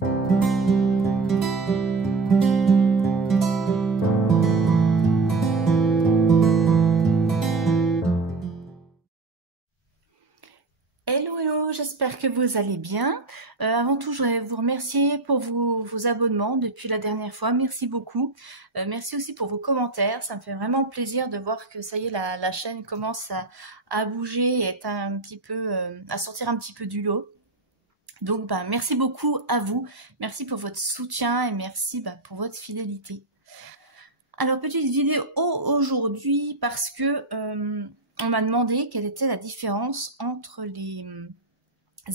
Hello, hello, j'espère que vous allez bien. Avant tout, je voudrais vous remercier pour vos abonnements depuis la dernière fois. Merci beaucoup. Merci aussi pour vos commentaires. Ça me fait vraiment plaisir de voir que ça y est, la chaîne commence à bouger et être un petit peu, à sortir un petit peu du lot. Donc, merci beaucoup à vous. Merci pour votre soutien et merci pour votre fidélité. Alors, petite vidéo aujourd'hui parce que on m'a demandé quelle était la différence entre les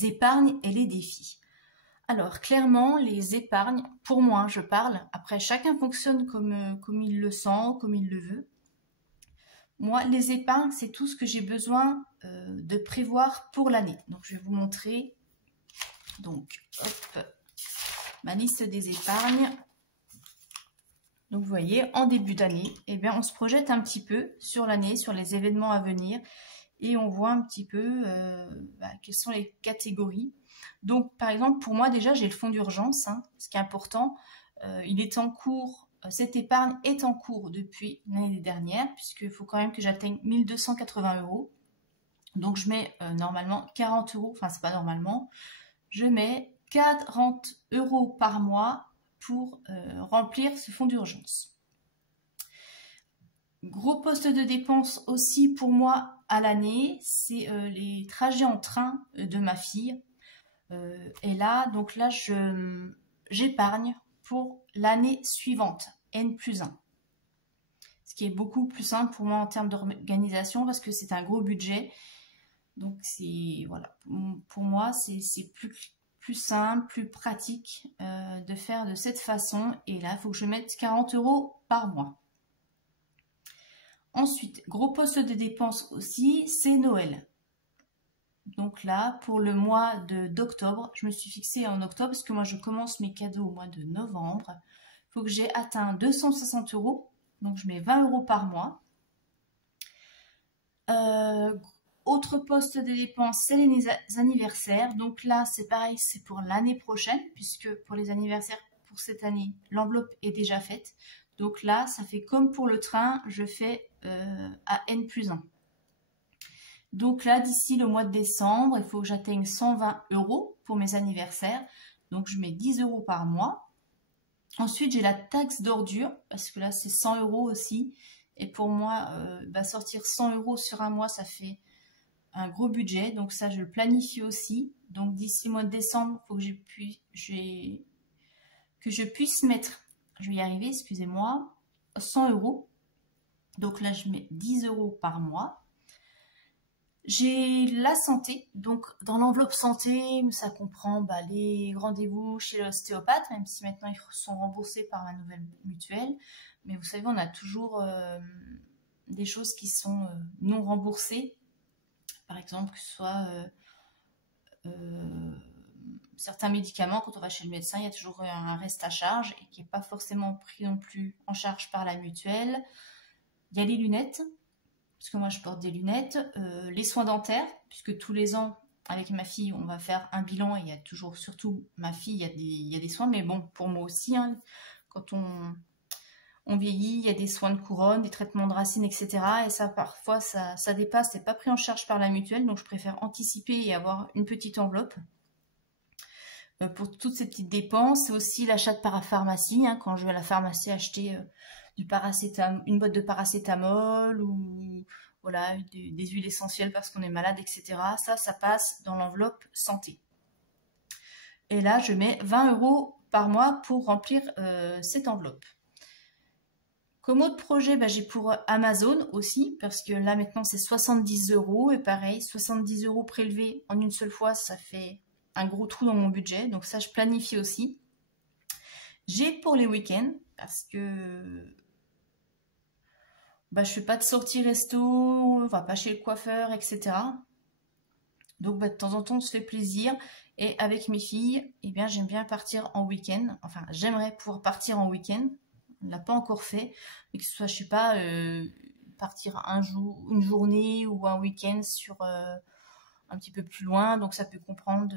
épargnes et les défis. Alors, clairement, les épargnes, pour moi, je parle, après chacun fonctionne comme il le sent, comme il le veut. Moi, les épargnes, c'est tout ce que j'ai besoin de prévoir pour l'année. Donc, je vais vous montrer donc, hop, ma liste des épargnes. Donc, vous voyez, en début d'année, eh bien, on se projette un petit peu sur l'année, sur les événements à venir. Et on voit un petit peu quelles sont les catégories. Donc, par exemple, pour moi, déjà, j'ai le fonds d'urgence. Ce qui est important, il est en cours, cette épargne est en cours depuis l'année dernière, puisqu'il faut quand même que j'atteigne 1 280 €. Donc, je mets normalement 40 €, enfin, c'est pas normalement, je mets 40 € par mois pour remplir ce fonds d'urgence. Gros poste de dépense aussi pour moi à l'année, c'est les trajets en train de ma fille. Et là, donc là, j'épargne pour l'année suivante, N+1. Ce qui est beaucoup plus simple pour moi en termes d'organisation parce que c'est un gros budget. Donc c'est, voilà, pour moi, c'est plus simple, plus pratique de faire de cette façon. Et là, il faut que je mette 40 € par mois. Ensuite, gros poste de dépense aussi, c'est Noël. Donc là, pour le mois d'octobre, je me suis fixée en octobre parce que moi, je commence mes cadeaux au mois de novembre. Il faut que j'ai atteint 260 €. Donc, je mets 20 € par mois. Autre poste de dépense, c'est les anniversaires. Donc là, c'est pareil, c'est pour l'année prochaine puisque pour les anniversaires pour cette année, l'enveloppe est déjà faite. Donc là, ça fait comme pour le train, je fais à N+1. Donc là, d'ici le mois de décembre, il faut que j'atteigne 120 € pour mes anniversaires. Donc je mets 10 € par mois. Ensuite, j'ai la taxe d'ordure, parce que là, c'est 100 € aussi. Et pour moi, sortir 100 € sur un mois, ça fait un gros budget. Donc ça, je le planifie aussi. Donc d'ici le mois de décembre, il faut que je puisse mettre, je vais y arriver, excusez-moi, 100 €. Donc là, je mets 10 € par mois. J'ai la santé, donc dans l'enveloppe santé, ça comprend les rendez-vous chez l'ostéopathe, même si maintenant ils sont remboursés par ma nouvelle mutuelle. Mais vous savez, on a toujours des choses qui sont non remboursées. Par exemple, que ce soit certains médicaments, quand on va chez le médecin, il y a toujours un reste à charge et qui n'est pas forcément pris non plus en charge par la mutuelle. Il y a les lunettes. Parce que moi je porte des lunettes, les soins dentaires, puisque tous les ans, avec ma fille, on va faire un bilan, et il y a toujours, surtout ma fille, il y a des soins, mais bon, pour moi aussi, quand on vieillit, il y a des soins de couronne, des traitements de racines, etc. Et ça, parfois, ça dépasse, c'est pas pris en charge par la mutuelle, donc je préfère anticiper et avoir une petite enveloppe. Pour toutes ces petites dépenses, c'est aussi l'achat de parapharmacie, quand je vais à la pharmacie acheter une boîte de paracétamol ou voilà, des huiles essentielles parce qu'on est malade, etc. Ça passe dans l'enveloppe santé. Et là, je mets 20 € par mois pour remplir cette enveloppe. Comme autre projet, j'ai pour Amazon aussi, parce que là maintenant c'est 70 € et pareil, 70 € prélevés en une seule fois, ça fait un gros trou dans mon budget. Donc ça, je planifie aussi. J'ai pour les week-ends, parce que je fais pas de sortie resto, on va pas chez le coiffeur, etc. Donc de temps en temps, on se fait plaisir. Et avec mes filles, eh bien, j'aime bien partir en week-end. Enfin, j'aimerais pouvoir partir en week-end. On ne l'a pas encore fait. Mais que ce soit, je sais pas, partir une journée ou un week-end sur un petit peu plus loin. Donc ça peut comprendre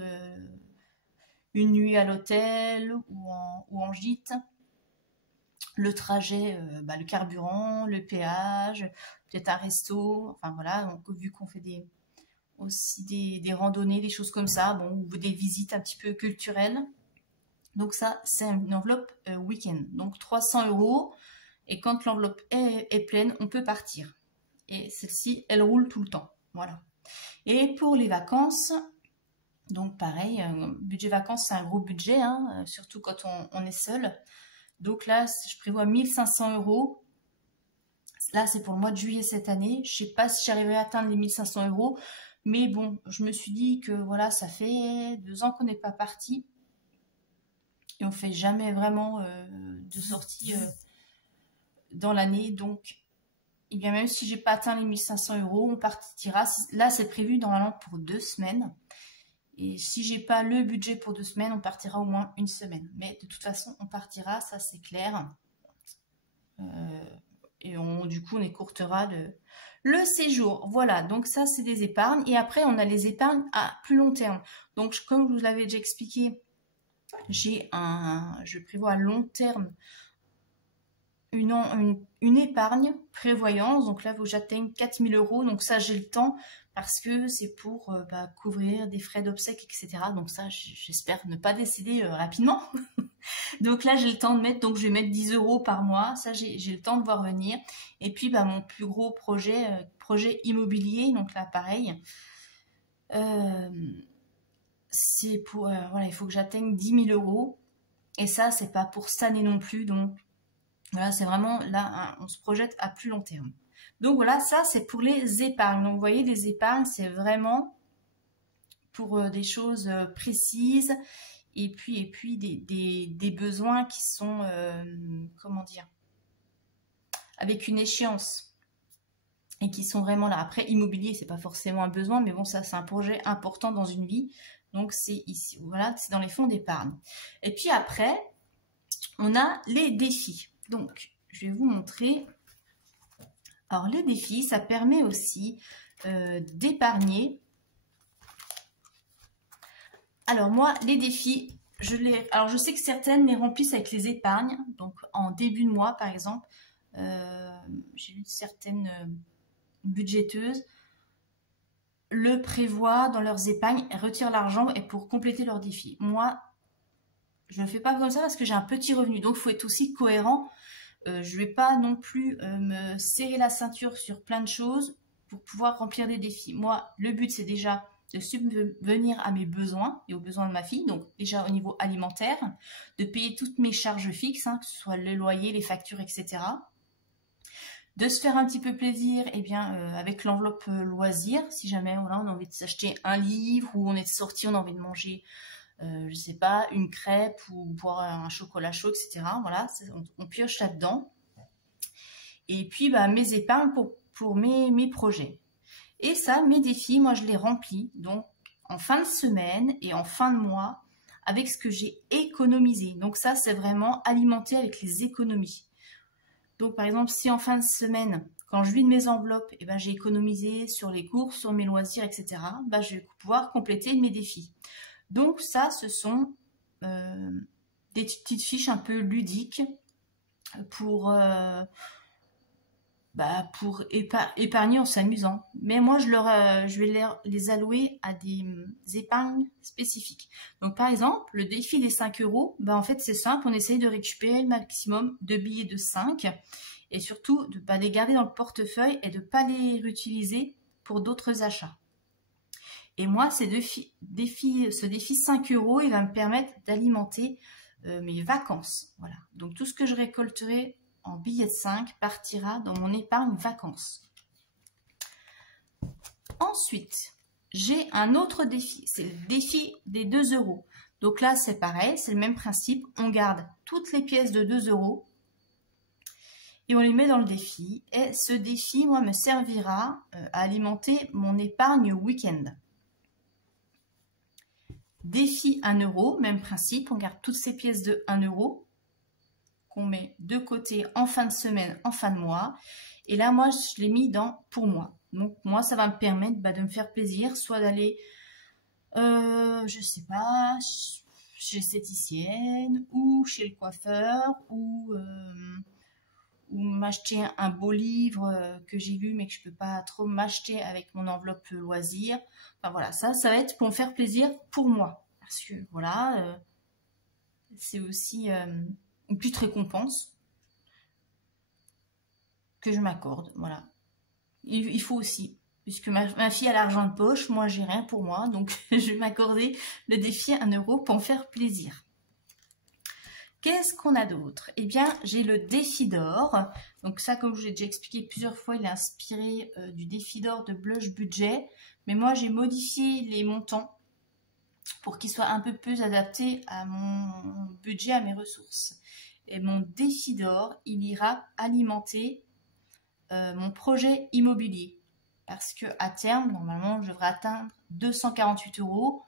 une nuit à l'hôtel ou en gîte, le trajet, le carburant, le péage, peut-être un resto, enfin voilà, donc vu qu'on fait aussi des randonnées, des choses comme ça, bon, ou des visites un petit peu culturelles. Donc ça, c'est une enveloppe week-end, donc 300 €. Et quand l'enveloppe est pleine, on peut partir. Et celle-ci, elle roule tout le temps. Voilà. Et pour les vacances, donc pareil, budget vacances, c'est un gros budget, hein, surtout quand on est seul. Donc là, je prévois 1500 €. Là, c'est pour le mois de juillet cette année. Je ne sais pas si j'arriverai à atteindre les 1500 €. Mais bon, je me suis dit que voilà, ça fait 2 ans qu'on n'est pas parti. Et on ne fait jamais vraiment de sortie dans l'année. Donc, et bien même si j'ai pas atteint les 1500 €, on partira. Là, c'est prévu normalement pour 2 semaines. Et si j'ai pas le budget pour 2 semaines, on partira au moins une semaine. Mais de toute façon, on partira, ça c'est clair. Et du coup, on écourtera le séjour. Voilà, donc ça c'est des épargnes. Et après, on a les épargnes à plus long terme. Donc, comme je vous l'avais déjà expliqué, je prévois à long terme une épargne prévoyance. Donc là, il faut que j'atteigne 4000 €. Donc ça, j'ai le temps parce que c'est pour couvrir des frais d'obsèques, etc. Donc ça, j'espère ne pas décéder rapidement. Donc là, j'ai le temps de mettre, donc je vais mettre 10 € par mois. Ça, j'ai le temps de voir venir. Et puis, mon plus gros projet immobilier. Donc là, pareil. C'est pour, voilà, il faut que j'atteigne 10 000 €. Et ça, c'est pas pour cette année non plus. Donc, voilà, c'est vraiment là, on se projette à plus long terme. Donc voilà, ça c'est pour les épargnes. Donc vous voyez, les épargnes, c'est vraiment pour des choses précises et puis des besoins qui sont, comment dire, avec une échéance et qui sont vraiment là. Après, immobilier, c'est pas forcément un besoin, mais bon, ça c'est un projet important dans une vie. Donc c'est ici, voilà, c'est dans les fonds d'épargne. Et puis après, on a les défis. Donc, je vais vous montrer. Alors, les défis, ça permet aussi d'épargner. Alors, moi, les défis, alors je sais que certaines les remplissent avec les épargnes. Donc, en début de mois, par exemple, j'ai vu certaines budgéteuses le prévoient dans leurs épargnes, retirent l'argent et pour compléter leurs défis. Moi, je ne fais pas comme ça parce que j'ai un petit revenu. Donc, il faut être aussi cohérent. Je ne vais pas non plus me serrer la ceinture sur plein de choses pour pouvoir remplir des défis. Moi, le but, c'est déjà de subvenir à mes besoins et aux besoins de ma fille. Donc, déjà au niveau alimentaire, de payer toutes mes charges fixes, hein, que ce soit le loyer, les factures, etc. De se faire un petit peu plaisir, eh bien, avec l'enveloppe loisir. Si jamais voilà, on a envie de s'acheter un livre ou on est sorti, on a envie de manger je sais pas, une crêpe ou boire un chocolat chaud, etc. Voilà, on pioche là-dedans. Et puis, mes épargnes pour mes projets. Et ça, mes défis, moi, je les remplis. Donc, en fin de semaine et en fin de mois, avec ce que j'ai économisé. Donc ça, c'est vraiment alimenté avec les économies. Donc, par exemple, si en fin de semaine, quand je vide mes enveloppes, j'ai économisé sur les courses, sur mes loisirs, etc., je vais pouvoir compléter mes défis. Donc ça, ce sont des petites fiches un peu ludiques pour épargner en s'amusant. Mais moi, je vais les allouer à des épargnes spécifiques. Donc par exemple, le défi des 5 €, en fait c'est simple, on essaye de récupérer le maximum de billets de 5 et surtout de ne pas les garder dans le portefeuille et de ne pas les réutiliser pour d'autres achats. Et moi, ce défi 5 €, il va me permettre d'alimenter mes vacances. Voilà. Donc, tout ce que je récolterai en billets de 5 partira dans mon épargne vacances. Ensuite, j'ai un autre défi. C'est le défi des 2 €. Donc là, c'est pareil, c'est le même principe. On garde toutes les pièces de 2 € et on les met dans le défi. Et ce défi, moi, me servira à alimenter mon épargne week-end. Défi 1 €, même principe, on garde toutes ces pièces de 1 € qu'on met de côté en fin de semaine, en fin de mois. Et là, moi, je l'ai mis dans pour moi. Donc, moi, ça va me permettre de me faire plaisir, soit d'aller, je sais pas, chez l'esthéticienne ou chez le coiffeur ou m'acheter un beau livre que j'ai lu mais que je peux pas trop m'acheter avec mon enveloppe loisir. Enfin voilà, ça va être pour me faire plaisir pour moi. Parce que voilà, c'est aussi une petite récompense que je m'accorde. Voilà. Il faut aussi, puisque ma fille a l'argent de poche, moi j'ai rien pour moi, donc je vais m'accorder le défi 1 euro pour me faire plaisir. Qu'est-ce qu'on a d'autre? Eh bien, j'ai le défi d'or. Donc ça, comme je l'ai déjà expliqué plusieurs fois, il est inspiré du défi d'or de Blush Budget. Mais moi, j'ai modifié les montants pour qu'ils soient un peu plus adaptés à mon budget, à mes ressources. Et mon défi d'or, il ira alimenter mon projet immobilier. Parce que à terme, normalement, je devrais atteindre 248 euros.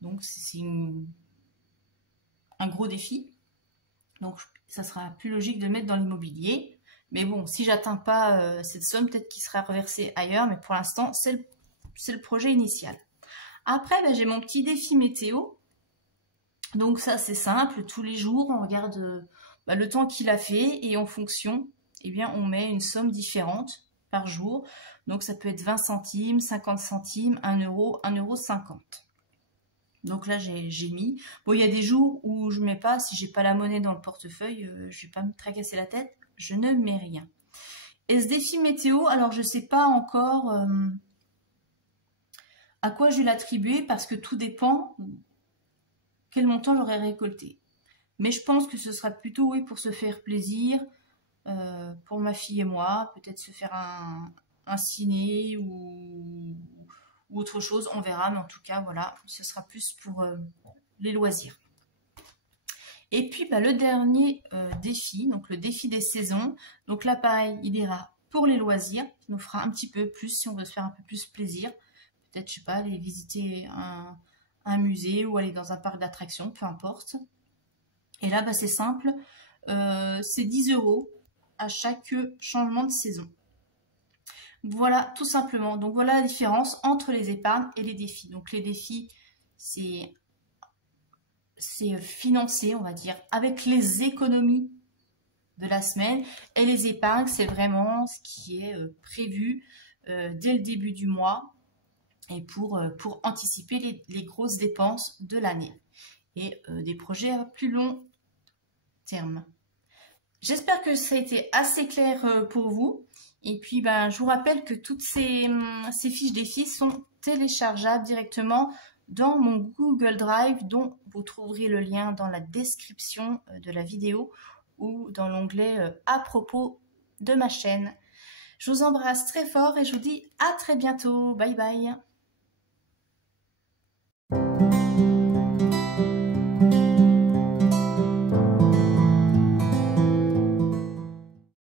Donc, c'est un gros défi. Donc, ça sera plus logique de mettre dans l'immobilier. Mais bon, si j'atteins pas cette somme, peut-être qu'il sera reversé ailleurs. Mais pour l'instant, c'est le projet initial. Après, ben, j'ai mon petit défi météo. Donc ça, c'est simple. Tous les jours, on regarde le temps qu'il a fait. Et en fonction, eh bien, on met une somme différente par jour. Donc ça peut être 20 centimes, 50 centimes, 1 euro, 1,50 €. Donc là, j'ai mis. Bon, il y a des jours où je ne mets pas. Si j'ai pas la monnaie dans le portefeuille, je vais pas me tracasser la tête. Je ne mets rien. Et ce défi météo, alors je ne sais pas encore à quoi je vais l'attribuer parce que tout dépend quel montant j'aurai récolté. Mais je pense que ce sera plutôt, oui, pour se faire plaisir, pour ma fille et moi. Peut-être se faire un ciné ou autre chose, on verra, mais en tout cas, voilà, ce sera plus pour les loisirs. Et puis, le dernier défi, donc le défi des saisons. Donc là, pareil, il ira pour les loisirs. Ça nous fera un petit peu plus si on veut se faire un peu plus plaisir. Peut-être, je sais pas, aller visiter un musée ou aller dans un parc d'attractions, peu importe. Et là, c'est simple, c'est 10 € à chaque changement de saison. Voilà, tout simplement. Donc voilà la différence entre les épargnes et les défis. Donc les défis, c'est financé, on va dire, avec les économies de la semaine. Et les épargnes, c'est vraiment ce qui est prévu dès le début du mois et pour anticiper les grosses dépenses de l'année. Et des projets à plus long terme. J'espère que ça a été assez clair pour vous. Et puis, je vous rappelle que toutes ces fiches défis sont téléchargeables directement dans mon Google Drive, dont vous trouverez le lien dans la description de la vidéo ou dans l'onglet à propos de ma chaîne. Je vous embrasse très fort et je vous dis à très bientôt. Bye bye.